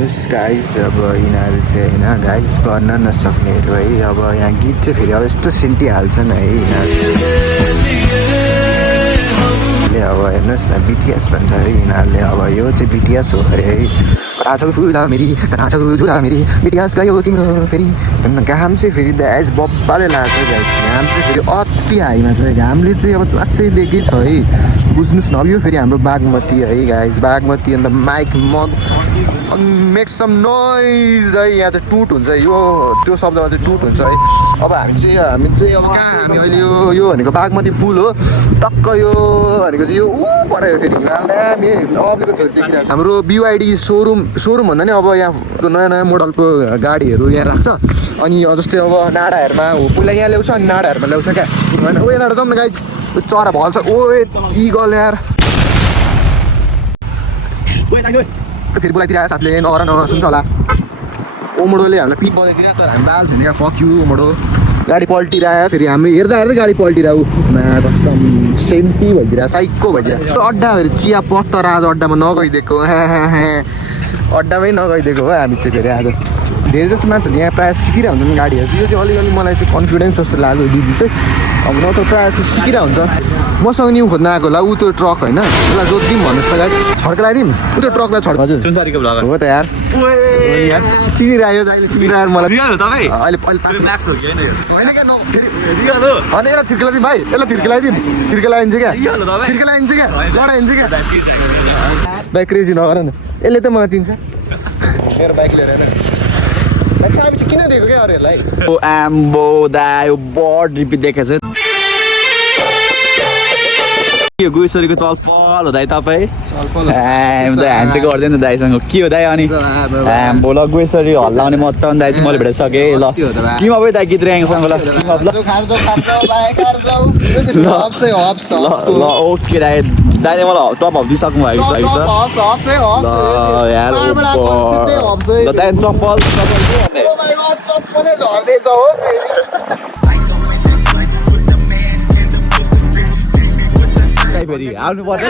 guys अब यिनीहरू चाहिँ होइन गाइस गर्न नसक्नेहरू है अब यहाँ गीत चाहिँ फेरि अब यस्तो सेन्टिहाल्छन् है यिनीहरूले अब हेर्नुहोस् न बिटिएस भन्छ है यिनीहरूले अब यो चाहिँ बिटिएस हो अरे है कता फुला मेरी बिटिएस गयो तिम्रो फेरि घाम चाहिँ फेरि द्यास बब्बाले लाग्छ गाइस घाम चाहिँ फेरि अति हाईमा छ घामले चाहिँ अब चासैदेखि छ है बुझ्नुहोस् न अब यो फेरि हाम्रो बागमती है गाइस बागमती अन्त माइक मेक सम नोइज है यहाँ चाहिँ टुट हुन्छ यो त्यो शब्दमा चाहिँ टुट हुन्छ है अब हामी चाहिँ अब कहाँ हामी अहिले यो भनेको बागमती पुल हो टक्क यो भनेको चाहिँ यो ऊ पऱ्यो फेरि दामी अबको छेउछाउ हाम्रो BYD सोरुम भन्दा नि अब यहाँ नयाँ नयाँ मोडलको गाडीहरू यहाँ राख्छ अनि जस्तै अब नाडाहरूमा हो पहिला यहाँ ल्याउँछ अनि नाडाहरूमा ल्याउँछ क्या होइन ओ यहाँबाट जाउँ न गाइज चरा भल्छ ओ इगल यार फेरि बोलाइदिरहेको साथले नगर नसुन्छ होला ओमोडोले हामीलाई पिप बजाइदिरहेको तर हामी बाल छैन क्या फक यु ओमोडो गाडी पल्टिरहेको फेरि हाम्रो हेर्दा गाडी पल्टिरहेको कसम सेम्पी भइदिरहेको साइको भइदिरहेको अड्डा फेरि चिया पत्तर आज अड्डामा नगइदिएको अड्डामै नगइदिएको हो हामी चाहिँ फेरि आज धेरै जस्तो मान्छेहरूले यहाँ प्रायः सिकिरहेको हुन्छन् गाडीहरू चाहिँ यो चाहिँ अलिअलि मलाई चाहिँ कन्फिडेन्स जस्तो लाग्यो दिदी चाहिँ अब न त प्रायः चाहिँ सिकिरहेको हुन्छ मसँग न्यु खोज्न आएको होला ऊ त्यो ट्रक होइन उसलाई जोतिदिउँ भन्नुहोस् त छड्का लगाइदिउँ ऊ त्यो ट्रकलाई छड्का हजुर हो त यार चिनिरह्यो अहिले चिनिरहेको मलाई अहिले होइन क्या होइन यसलाई छिर्के लगाइदिउँ भाइ यसलाई छिर्के लगाइदिउँ छिर्के लगाइदिन्छ क्या छिर्के लगाइदिन्छ क्या लडाइदिन्छ क्या भाइ क्रेजी नगर न यसले त मलाई चिन्छ मेरो बाइक लिएर हामी चाहिँ किन दिएको क्या अरूहरूलाई आम्बो दा यो बर्ड रिपिट देखेको छ यो गुइसरीको चलपल हो दाइ तपाईँ ह्यान्डसेक गर्दैन दाइसँग के हो दाइ अनि आम्बो ल गुइसरी हल्लाउने मजाउने दाइ चाहिँ मैले भेटिसकेँ ल टिम अब दाइ गीत रेङसँग ल ल ओके दाइ दाइले मलाई टप हप दिइसक्नु भएको छ यार ल दाइ चप्पल फेरि आउनु पर्छ